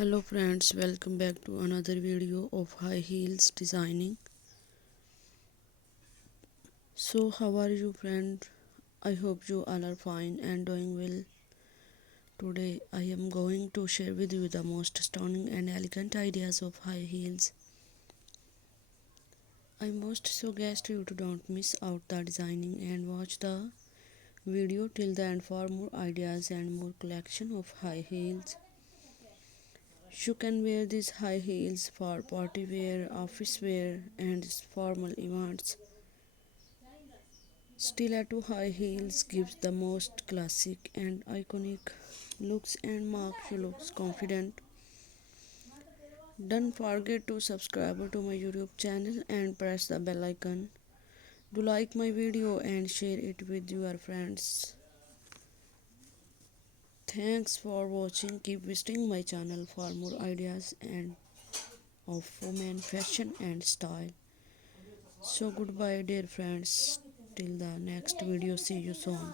Hello friends, welcome back to another video of high heels designing. So how are you friend? I hope you all are fine and doing well. Today I am going to share with you the most stunning and elegant ideas of high heels. I must suggest you to don't miss out the designing and watch the video till the end for more ideas and more collection of high heels. You can wear these high heels for party wear, office wear and formal events. Stiletto high heels gives the most classic and iconic looks and makes you look confident. Don't forget to subscribe to my YouTube channel and press the bell icon. Do like my video and share it with your friends. Thanks for watching. Keep visiting my channel for more ideas and of women fashion and style. So goodbye dear friends. Till the next video. See you soon.